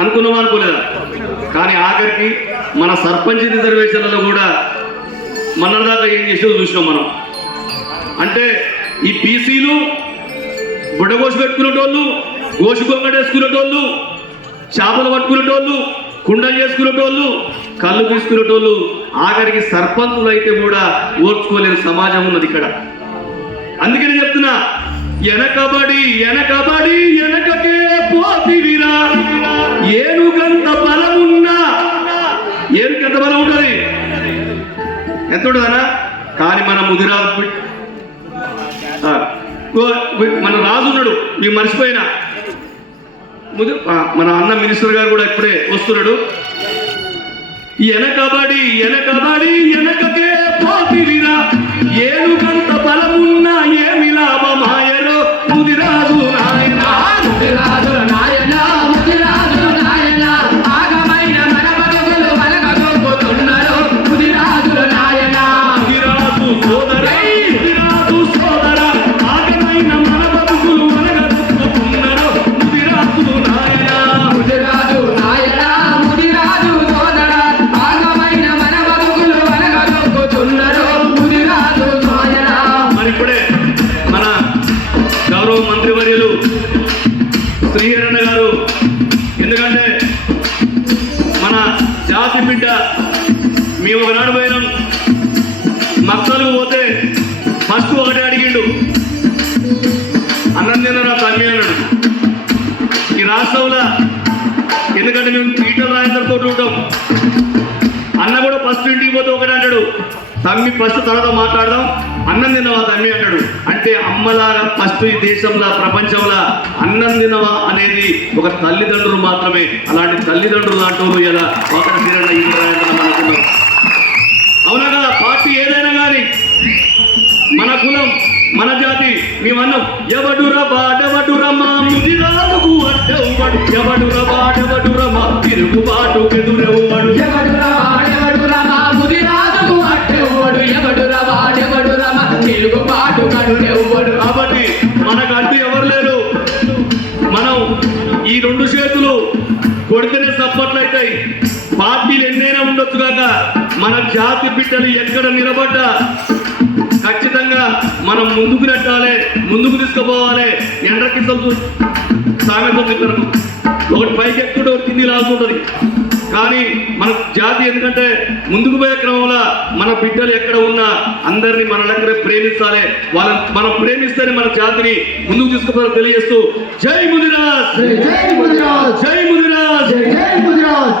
అనుకున్నాం అనుకోలేదా? కానీ ఆఖరికి మన సర్పంచ్ రిజర్వేషన్లలో కూడా మొన్నటిదాకా ఏం చేసేదో చూసినాం మనం. అంటే ఈ బీసీలు బుడగోసి పెట్టుకునేటోళ్ళు గోసి గొంగడేసుకునేటోళ్ళు చేపలు పట్టుకునేటోళ్ళు కుండలు చేసుకునేటోళ్ళు కళ్ళు తీసుకునేటోళ్ళు ఆఖరికి సర్పంచులు అయితే కూడా ఓర్చుకోలేని సమాజం ఉన్నది ఇక్కడ. అందుకని చెప్తున్నా వెనకబడి వెనకబడి వెనకకే ఉంటది ఎంత ఉంటుందనా కానీ మన ముదిరాజు మన రాజు ఉన్నాడు. మీ మర్చిపోయినా. ముది మన అన్న మినిస్టర్ గారు కూడా ఇప్పుడే వస్తున్నాడు. వెనకబడి వెనకబడి వెనకకే పో జాతి మేము ఒకనాడు పోయినాం. మక్కలు పోతే ఫస్ట్ ఒకటే అడిగిండు. అన్నం తిన్నరా తమ్మి అన్నాడు ఈ రాష్ట్రంలో ఎందుకంటే మేము పీటర్ రాజేందర్ ఉంటాం. అన్న కూడా ఫస్ట్ ఇంటికి పోతే ఒకటి అంటాడు. తమ్మి ఫస్ట్ తర్వాత మాట్లాడదాం. అన్నం తిన్న తమ్మి అంటాడు. అమ్మలాగా ఫస్ట్ ఈ దేశంలో ప్రపంచంలో అన్నం తినవా అనేది ఒక తల్లిదండ్రులు మాత్రమే. అలాంటి తల్లిదండ్రులు లాంటి వాళ్ళు ఇలా ఒకటి తీరణ ఇంద్రాయంత్రం అనుకున్నాం అవునా కదా? పార్టీ ఏదైనా కానీ మన కులం మన జాతి మేమన్నాం ఎవడురా బాడవడురా ముదిరాలకు అడ్డవడు ఎవడురా బాడవడురా తిరుగుబాటు ఎదురు రెండు చేతులు కొడితేనే సపోర్ట్లు అవుతాయి. పార్టీలు ఎన్నైనా ఉండొచ్చు కాక మన జాతి బిడ్డలు ఎక్కడ నిలబడ్డా ఖచ్చితంగా మనం ముందుకు నెట్టాలి ముందుకు తీసుకుపోవాలి. ఎండ్రకి సామెత ఉంది ఒకటి పైకి ఎక్కువ తిండి కింది కానీ మన జాతి ఎందుకంటే ముందుకు పోయే క్రమంలో మన బిడ్డలు ఎక్కడ ఉన్నా అందరినీ మన దగ్గర ప్రేమించాలి. వాళ్ళని మనం ప్రేమిస్తేనే మన జాతిని ముందుకు తీసుకుపోతారు తెలియజేస్తూ జై ముదిరాజ్! జై ముదిరాజ్! జై ముదిరాజ్! జై ముదిరాజ్!